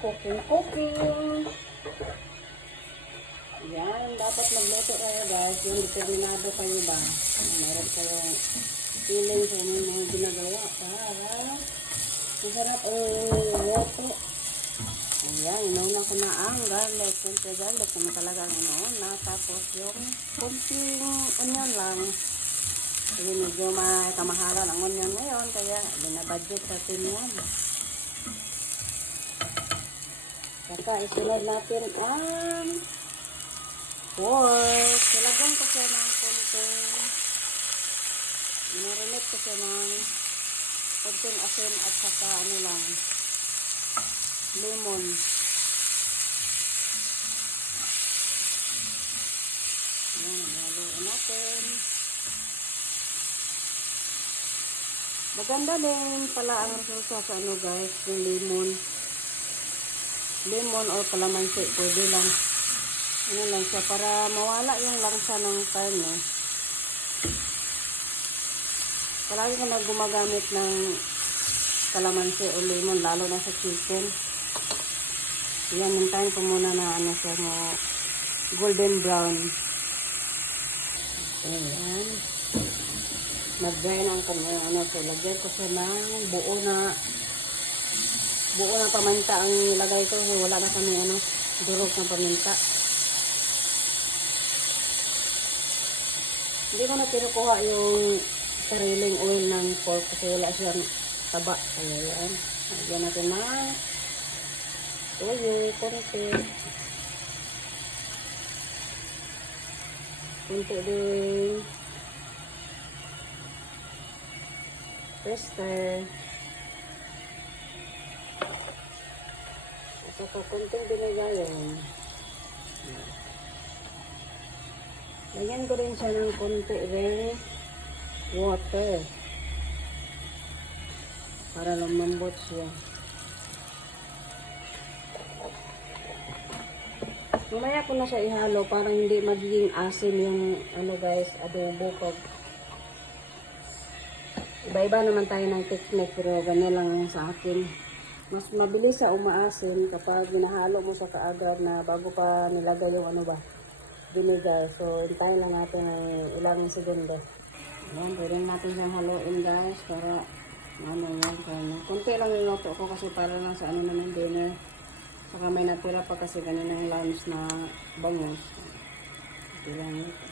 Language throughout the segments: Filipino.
Cooking. Yan, dapat magluto kayo guys. Yung determinado kayo ba? Meron kayong feeling sa inyong mga ginagawa para masarap ang luto. Ayan, inauna ko na ang garlic. Siyempre garlic naman talaga ang inauna. Tapos yung kunting onion lang. Kasi medyo may kamahalan ang onion ngayon. Kaya binabudget natin yan. Saka isunod natin ang pork. Ilagyan ko siya ng kunting. Minarinate ko siya ng kunting asin at saka ano lang. Lemon. Ayan, haluin natin. Maganda din pala ang resulta sa ano guys, yung lemon. Lemon or kalamansi, pwede lang. Ano lang siya, para mawala yung langsa ng karne. Palagi ko na gumagamit ng kalamansi o lemon, lalo na sa chicken. Yan, hintayin ko muna na ano siya mo golden brown. Ayan. Nag-dry na ang ano, so lagyan ko siya ng buo na paminta ang nilagay ko. Wala na kami ano, durog ng paminta. Hindi ko na pinukuha yung sariling oil ng pork kasi wala siyang taba. Ayan. Lagyan natin ng toyo, konti din pester at saka konting binigayon. Lagyan ko rin siya ng konti rin water para lumambot siya. Mamaya ko na siya ihalo para hindi magiging asim yung ano guys, adobo pag iba-iba naman tayo ng technique pero ganyan lang sa akin. Mas mabilis sa umaasim kapag ginahalo mo sa kaagad na bago pa nilagay yung ano ba, vinegar. So hintayin lang natin ng ilang segundo. Ayan, pwede natin siyang haluin guys para ano yan, konti lang yung luto ko kasi para lang sa ano naman dinner. Saka may natira pa kasi ganun yung lunch na bangus. Ito lang ito.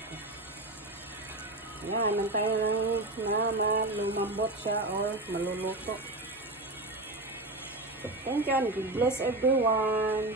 Ayan, nantayin na lumambot siya or maluluto. Thank you and God bless everyone.